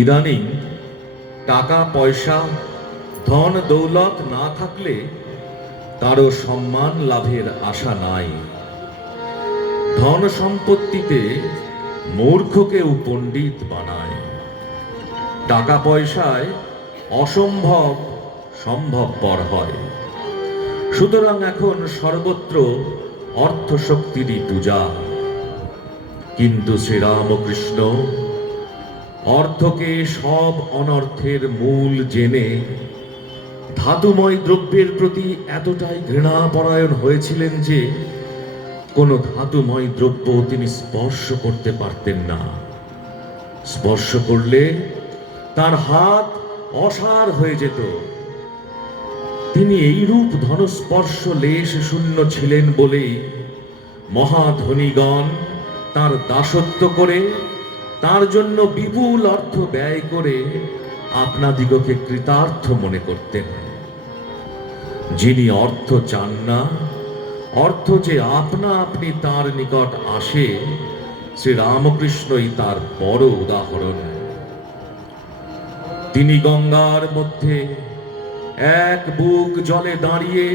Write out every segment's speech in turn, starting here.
ইদানিং টাকা পয়সা ধন দৌলত না থাকলে কারো সম্মান লাভের আশা নাই। ধন সম্পত্তিতে মূর্খকেও পণ্ডিত বানায়। টাকা পয়সায় অসম্ভব সম্ভবপর হয়। সুতরাং এখন সর্বত্র অর্থশক্তিরই পূজা। কিন্তু শ্রীরামকৃষ্ণ অর্থকে সব অনর্থের মূল জেনে ধাতুময় দ্রব্যের প্রতি এতটাই ঘৃণাপরায়ণ হয়েছিলেন যে কোনো ধাতুময় দ্রব্য তিনি স্পর্শ করতে পারতেন না। স্পর্শ করলে তার হাত অসাড় হয়ে যেত। তিনি এইরূপ ধনস্পর্শ লেশ শূন্য ছিলেন বলেই মহাধনীগণ তার দাসত্ব করে, তার জন্য বিপুল অর্থ ব্যয় করে আপনাদিগকে কৃতার্থ মনে করতেন। যিনি অর্থ চান না, অর্থ যে আপনা আপনি তার নিকট আসে, শ্রীরামকৃষ্ণই তার বড় উদাহরণ। তিনি গঙ্গার মধ্যে এক বুক জলে দাঁড়িয়ে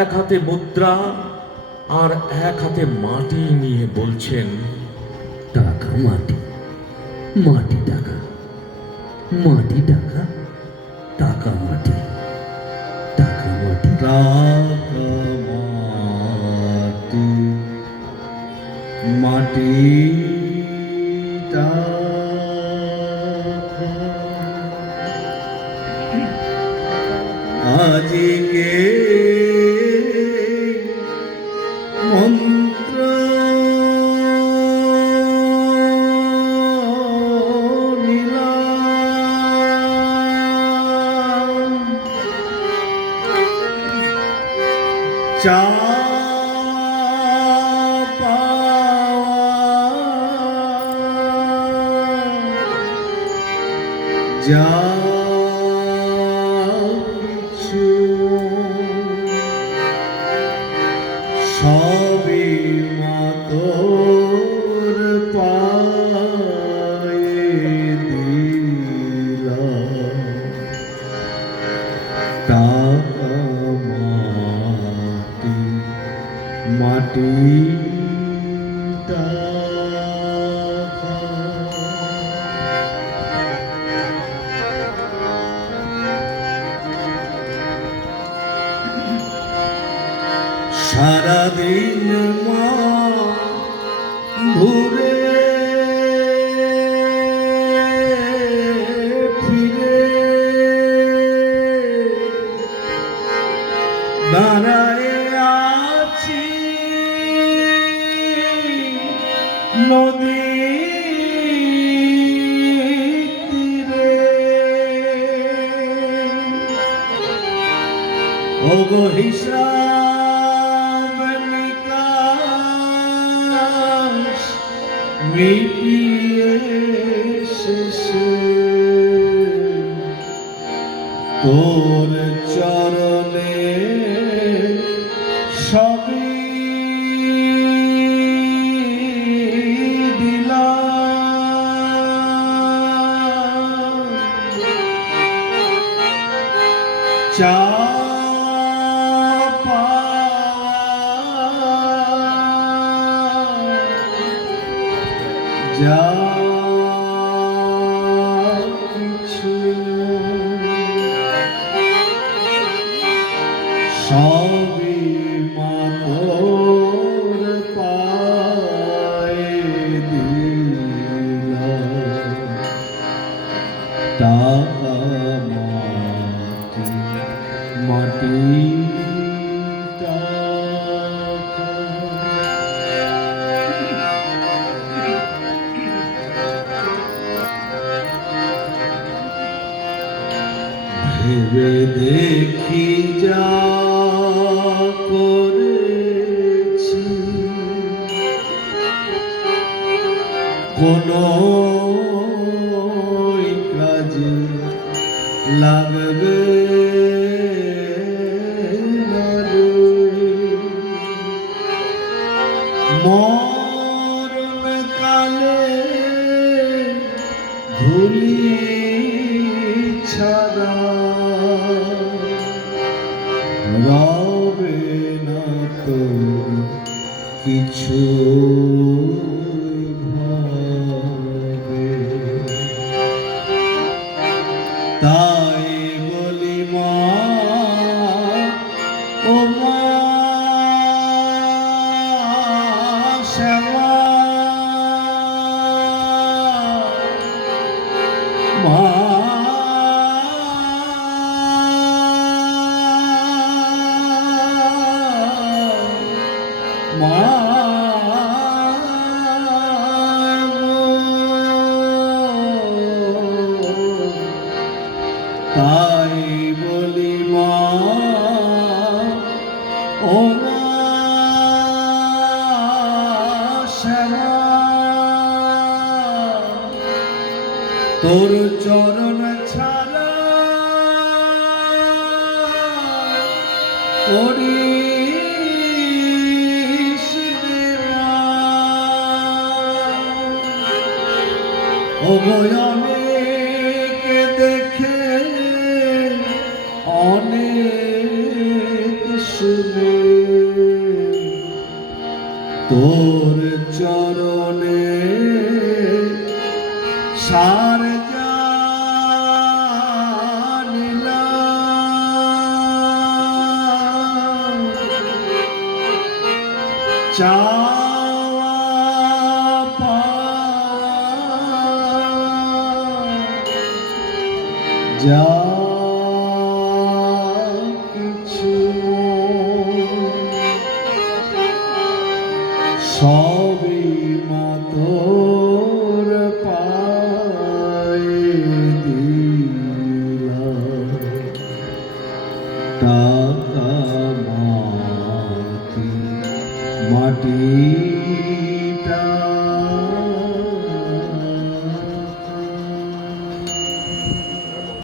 এক হাতে মুদ্রা আর এক হাতে মাটি নিয়ে বলছেন, টাকা মাটি, মাটি টাকা, মাটি টাকা, টাকা মাটি, টাকা মাটি, টাকা মাটি, মাটি টাকা। আজকে মন্ত্র নিলাম, চা পাওয়া যা সবই মাতোর পায়ে দিলাম। টাকা মাটি, মাটি টাকা। সারাদিন মা ঘুরে ফিরে দাঁড়ায় আছি নদী তীরে। ওগো হিসাব নিকাশ মিটিয়ে শেষে তোর চরণে সবই দিলাম। চা যা কিছু সবই মাতোর পায়ে দিলাম। টাকা মাটি, মাটি ভেবে দেখি যা করেছি কোনো কাজে লাগবে না রে। মরণ কালে ধুলি ছাড়া রবে না তোর কিছু ভাবে। তাই বলি মা, ও মা শ্যামা, মা মা তাই বলি মা, ও মা শ্যামা, তোর চরণ ছাড়া করিস নে মা। ও গো অনেক দেখে অনেক শুনে তোর চরণে সার জানিলাম, চাওয়া পাওয়া যা কিছু সবই মা তোর পায়ে দিলাম। টাকা মাটি মাটি